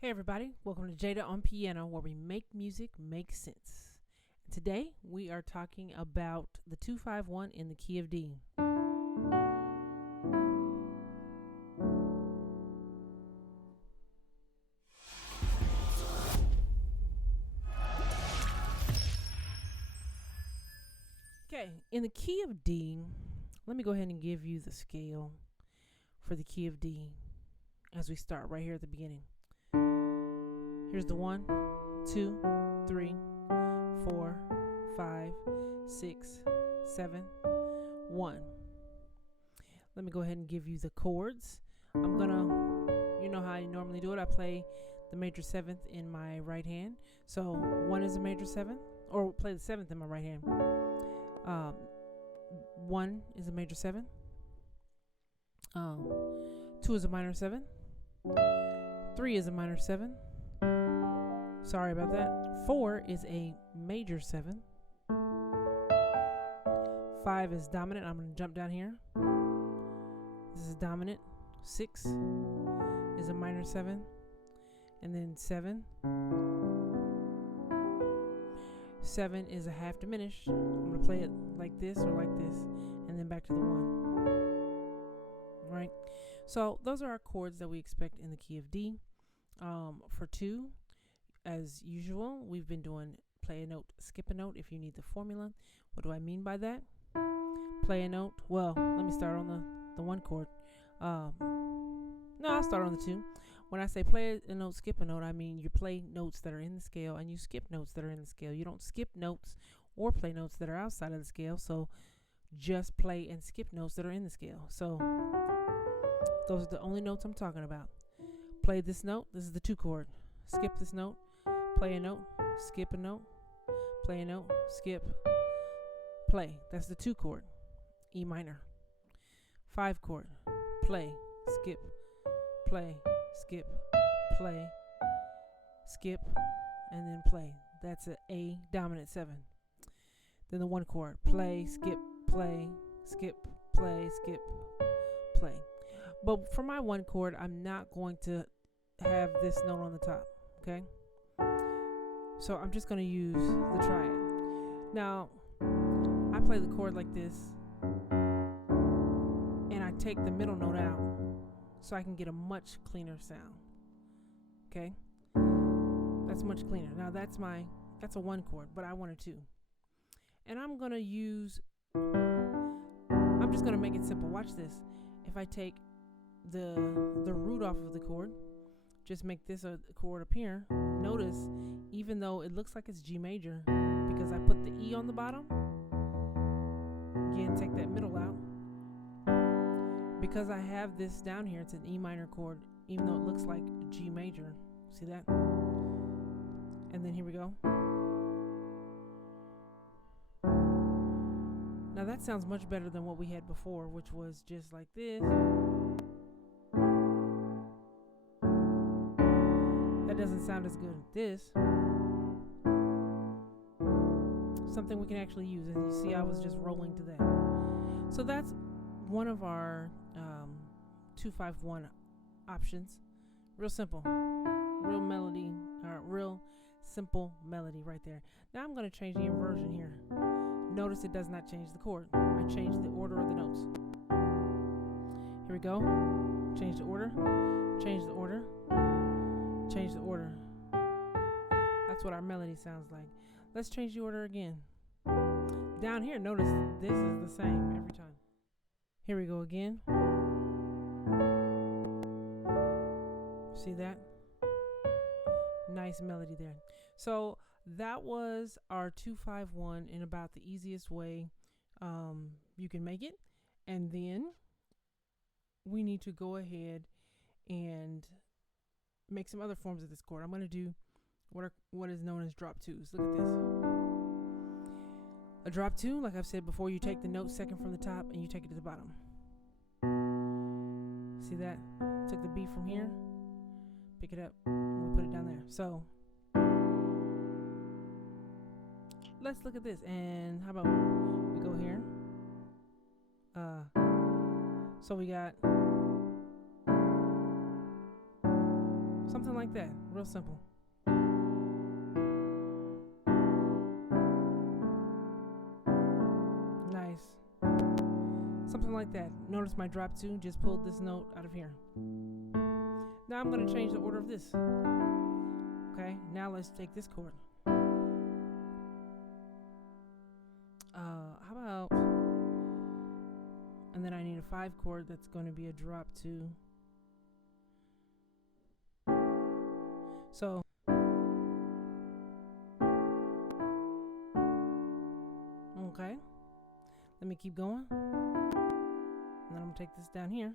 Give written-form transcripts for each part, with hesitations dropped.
Hey everybody, welcome to Jada on Piano, where we make music make sense. And today we are talking about the 251 in the key of D. Okay, in the key of D, let me go ahead and give you the scale for the key of D as we start right here at the beginning. Here's the 1, 2, 3, 4, 5, 6, 7, 1. Let me go ahead and give you the chords. I'm gonna, you know how I normally do it. I play the major 7th in my right hand. So 1 is a major 7th, or play the 7th in my right hand. 1 is a major 7. 2 is a minor 7. 3 is a minor 7. Sorry about that. 4 is a major 7. 5 is dominant. I'm going to jump down here. This is dominant. 6 is a minor 7. And then 7. 7 is a half diminished. I'm going to play it like this or like this. And then back to the 1. Right? So those are our chords that we expect in the key of D. For 2, as usual, we've been doing play a note, skip a note if you need the formula. What do I mean by that? Play a note. Well, let me start on the 1 chord. No, I'll start on the 2. When I say play a note, skip a note, I mean you play notes that are in the scale and you skip notes that are in the scale. You don't skip notes or play notes that are outside of the scale. So just play and skip notes that are in the scale. So those are the only notes I'm talking about. Play this note. This is the 2 chord. Skip this note. Play a note. Skip a note. Play a note. Skip. Play. That's the 2 chord. E minor. 5 chord. Play. Skip. Play. Skip. Play. Skip. And then play. That's an A dominant 7. Then the 1 chord. Play. Skip. Play. Skip. Play. Skip. Play. But for my 1 chord, I'm not going to have this note on the top. Okay? So I'm just going to use the triad. Now, I play the chord like this, and I take the middle note out so I can get a much cleaner sound. Okay? That's much cleaner. Now that's a 1 chord, but I want a 2. And I'm just going to make it simple. Watch this. If I take the root off of the chord, just make this a chord up here. Notice, even though it looks like it's G major, because I put the E on the bottom, again, take that middle out. Because I have this down here, it's an E minor chord, even though it looks like G major. See that? And then here we go. Now that sounds much better than what we had before, which was just like this. That doesn't sound as good as this. Something we can actually use. As you see, I was just rolling to that. So that's one of our 251 options. Real simple. Real melody. Real simple melody right there. Now I'm going to change the inversion here. Notice it does not change the chord. I changed the order of the notes. Here we go. Change the order. Change the order. Change the order. That's what our melody sounds like. Let's change the order again. Down here, notice this is the same every time. Here we go again. See that? Nice melody there. So that was our 251 in about the easiest way you can make it. And then we need to go ahead and make some other forms of this chord. I'm going to do what is known as drop 2s. Look at this. A drop 2, like I've said before, you take the note second from the top and you take it to the bottom. See that? Took the B from here, pick it up, and we'll put it down there. So let's look at this. And how about we go here? So we got Something like that, real simple. Nice. Something like that. Notice my drop 2 just pulled this note out of here. Now I'm going to change the order of this. Okay, now let's take this chord. How about, and then I need a 5 chord that's going to be a drop 2. So, okay, let me keep going. And then I'm going to take this down here.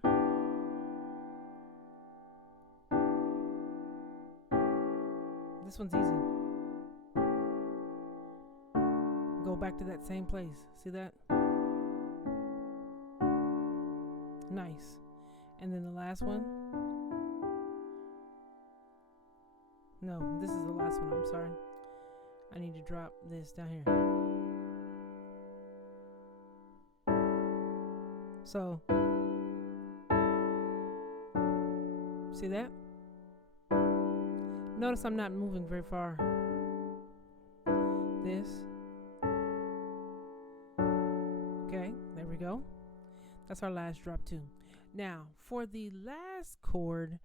This one's easy. Go back to that same place. See that? Nice. And then the last one. No, this is the last one. I'm sorry. I need to drop this down here. So, see that? Notice I'm not moving very far. This. Okay, there we go. That's our last drop 2. Now, for the last chord,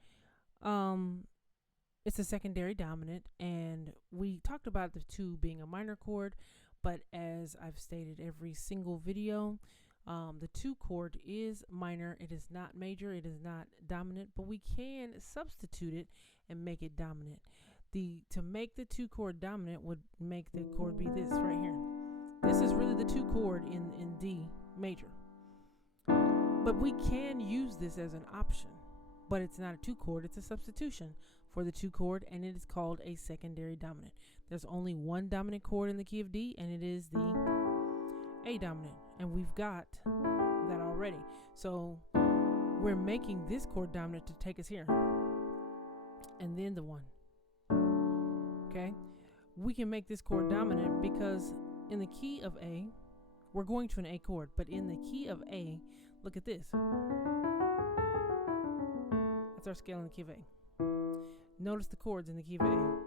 it's a secondary dominant, and we talked about the 2 being a minor chord, but as I've stated every single video, the 2 chord is minor. It is not major. It is not dominant, but we can substitute it and make it dominant. To make the 2 chord dominant would make the chord be this right here. This is really the 2 chord in D major. But we can use this as an option, but it's not a 2 chord. It's a substitution for the 2 chord, and it is called a secondary dominant. There's only one dominant chord in the key of D, and it is the A dominant, and we've got that already. So we're making this chord dominant to take us here, and then the 1. Okay, we can make this chord dominant because in the key of A, we're going to an A chord, but in the key of A, look at this. That's our scale in the key of A. Notice the chords in the key of A.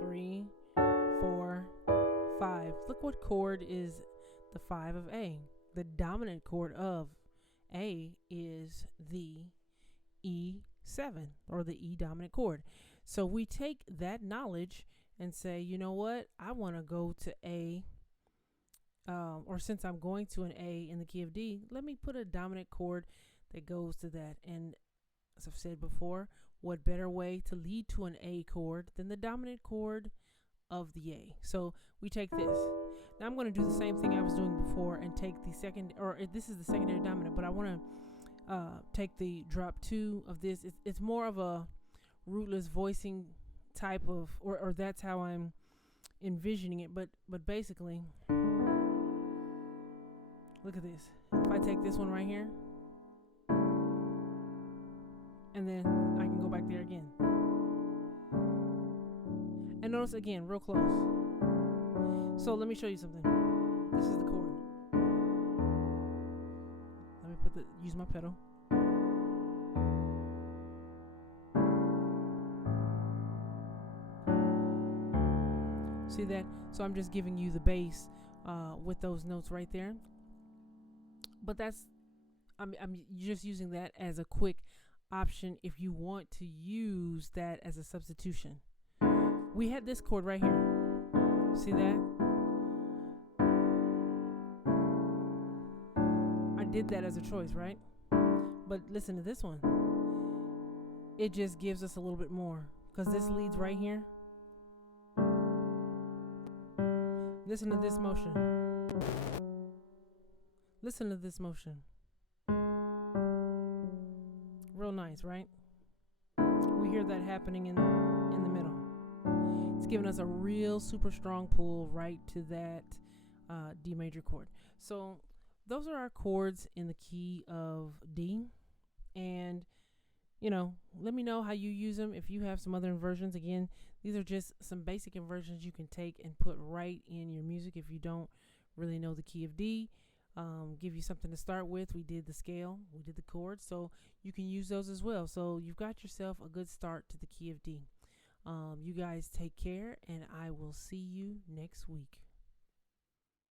3, 4, 5. Look what chord is the 5 of A. The dominant chord of A is the E7, or the E dominant chord. So we take that knowledge and say, you know what? I want to go to A, or since I'm going to an A in the key of D, let me put a dominant chord that goes to that. And as I've said before, what better way to lead to an A chord than the dominant chord of the A? So we take this. Now I'm going to do the same thing I was doing before and take the second, or this is the secondary dominant, but I want to take the drop 2 of this. It's more of a rootless voicing type of, or that's how I'm envisioning it. But basically, look at this. If I take this one right here, and then I can go back there again. And notice again, real close. So let me show you something. This is the chord. Let me use my pedal. See that? So I'm just giving you the bass with those notes right there. But I'm just using that as a quick option if you want to use that as a substitution. We had this chord right here. See that? I did that as a choice, right? But listen to this one. It just gives us a little bit more because this leads right here. Listen to this motion. Listen to this motion. Real nice, right? We hear that happening in the middle. It's giving us a real super strong pull right to that D major chord. So those are our chords in the key of D. And, let me know how you use them. If you have some other inversions, again, these are just some basic inversions you can take and put right in your music if you don't really know the key of D. give you something to start with. We did the scale, we did the chords, so you can use those as well. So you've got yourself a good start to the key of D. You guys take care, and I will see you next week.